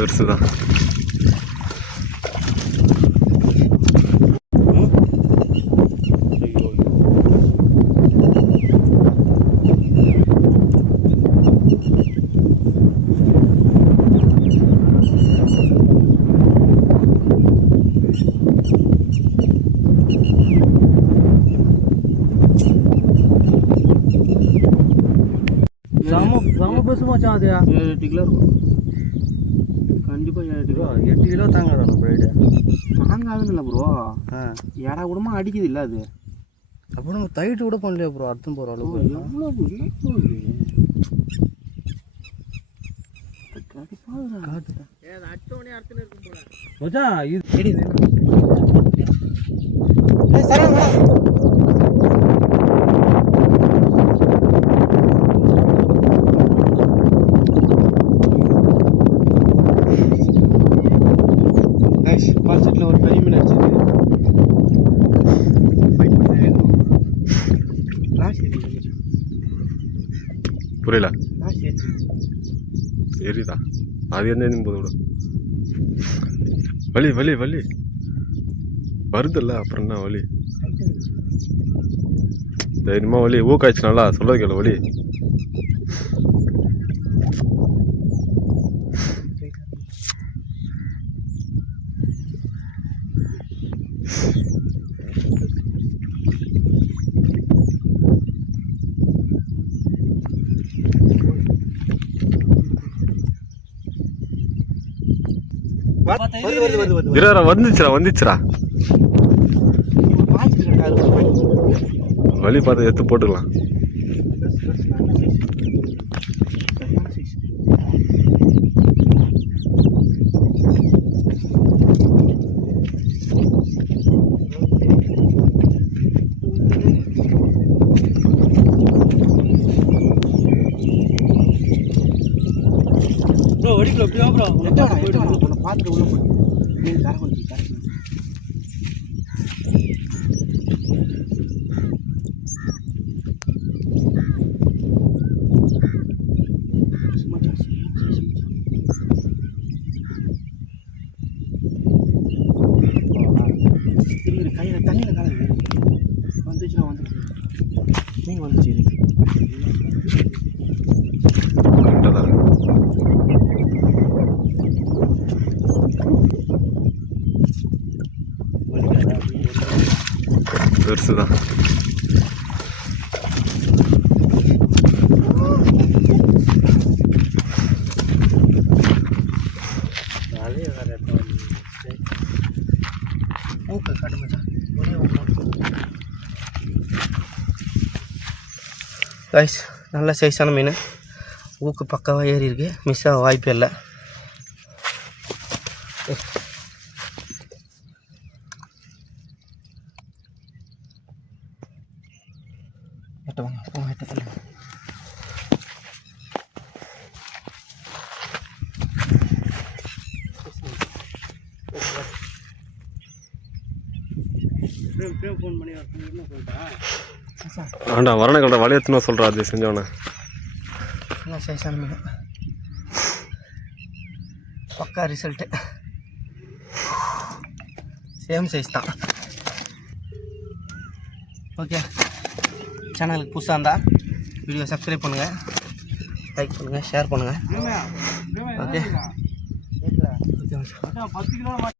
பெருசு தான் செம செம பெருசு மச்சான் அது ஏழு எட்டு கிலோ இருக்கும் கண்டிப்பாக ஏழு ப்ரோ கிலோ. எட்டு கிலோ தாங்காது அந்த பிரைடு தாங்காதுன்னு ப்ரோ. ஆ. எடா கூடமா அடிக்குது இல்லை அது. அப்போ நம்ம தைட்டு கூட பண்ணலையா ப்ரோ அர்த்தம் போகிற ப்ரோ, அளவுக்கு எவ்வளவு என்ன ப்ரோ இது? கடுப்பாகுதுடா. காட்டு மச்சான் இது புரியல. எரியுதா அது என்ன போது வலி வலி வலி. வருதுல்ல அப்புறம் என்ன வலி? தைரியமா வலி. ஊக்காய்ச்சி நல்லா சொல்றது கேளு வலி. வருது, வருது, வருது, வருது. இரா வந்துச்சுடா வந்துச்சுடா. வலி பார்த்து எடுத்து போட்டுக்கலாம். ப்ரோ வெடிக்கல எப்படியா ப்ரோ எட்ட பார்த்துட்டு உள்ள போடு. கரை வந்துச்சு, கரை கையில் தண்ணியில் கலந்து வந்துச்சுன்னா வந்துச்சு மீன் வந்துச்சு பெருசு தான் கைஸ் நல்ல சைஸான மீன். ஊக்கு பக்கவாக ஏறி இருக்கு. மிஸ் ஆக வாய்ப்பே இல்லை. எட்ட வாங்க போங்க எட்ட தள்ளுங்க பிரேம் பிரேம் ஃபோன் பண்ணி என்ன சொல்லிட்டா ஆண்டா வரண கல்ற வலி எடுத்துன்னு சொல்கிறா அது செஞ்சவன நல்ல சைஸான மீன் பக்கா ரிசல்ட்டு சேம் சைஸ் தான் ஓகே சேனலுக்கு புதுசாக இருந்தால் வீடியோ சப்ஸ்கிரைப் பண்ணுங்கள் லைக் பண்ணுங்கள் ஷேர் பண்ணுங்கள் ஓகே ஓகே